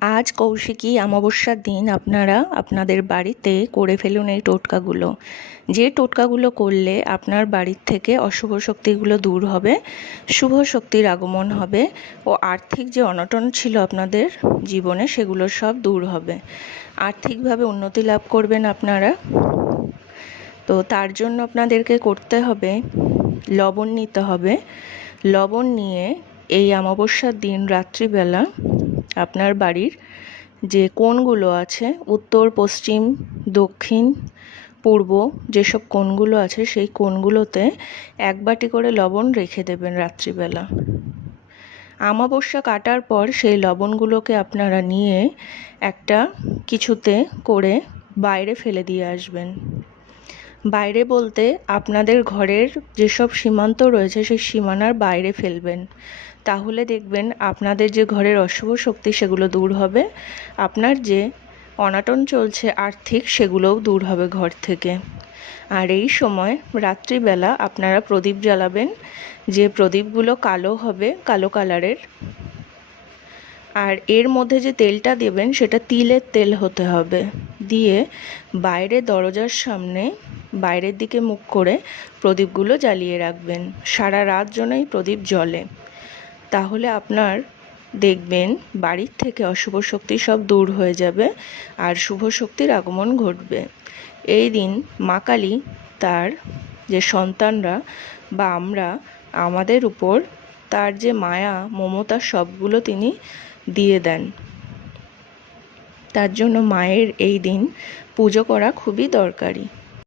আজ কৌশিকী অমাবস্যার দিন আপনারা আপনাদের বাড়িতে করে ফেলুন এই টোটকাগুলো। যে টোটকাগুলো করলে আপনার বাড়ির থেকে অশুভ শক্তিগুলো দূর হবে, শুভ শক্তির আগমন হবে ও আর্থিক যে অনটন ছিল আপনাদের জীবনে সেগুলো সব দূর হবে, আর্থিকভাবে উন্নতি লাভ করবেন আপনারা। তো তার জন্য আপনাদেরকে করতে হবে, লবণ নিতে হবে। লবণ নিয়ে এই অমাবস্যার দিন রাত্রিবেলা আপনার বাড়ির যে কোণগুলো আছে, উত্তর, পশ্চিম, দক্ষিণ, পূর্ব যেসব কোণগুলো আছে সেই কোণগুলোতে 1 বাটি করে লবণ রেখে দেবেন রাত্রিবেলা। অমাবস্যা কাটার পর সেই লবণগুলোকে আপনারা নিয়ে একটা কিছুতে করে বাইরে ফেলে দিয়ে আসবেন। বাইরে বলতে আপনাদের ঘরের যেসব সীমান্ত রয়েছে সেই সীমানার বাইরে ফেলবেন। তাহলে দেখবেন আপনাদের যে ঘরের অশুভ শক্তি সেগুলো দূর হবে, আপনার যে অনাটন চলছে আর্থিক সেগুলোও দূর হবে ঘর থেকে। আর এই সময় রাত্রিবেলা আপনারা প্রদীপ জ্বালাবেন, যে প্রদীপগুলো কালো হবে, কালো কালারের। আর এর মধ্যে যে তেলটা দেবেন সেটা তিলের তেল হতে হবে। দিয়ে বাইরে দরজার সামনে বাইরের দিকে মুখ করে প্রদীপগুলো জ্বালিয়ে রাখবেন। সারা রাত যেন এই প্রদীপ জ্বলে। তাহলে আপনার দেখবেন বাড়ির থেকে অশুভ শক্তি সব দূর হয়ে যাবে আর শুভ শক্তির আগমন ঘটবে। এই দিন মা কালী তার যে সন্তানরা বা আমরা, আমাদের উপর তার যে মায়া মমতা সবগুলো তিনি দিয়ে দেন। তার জন্য মায়ের এই দিন পুজো করা খুবই দরকারি।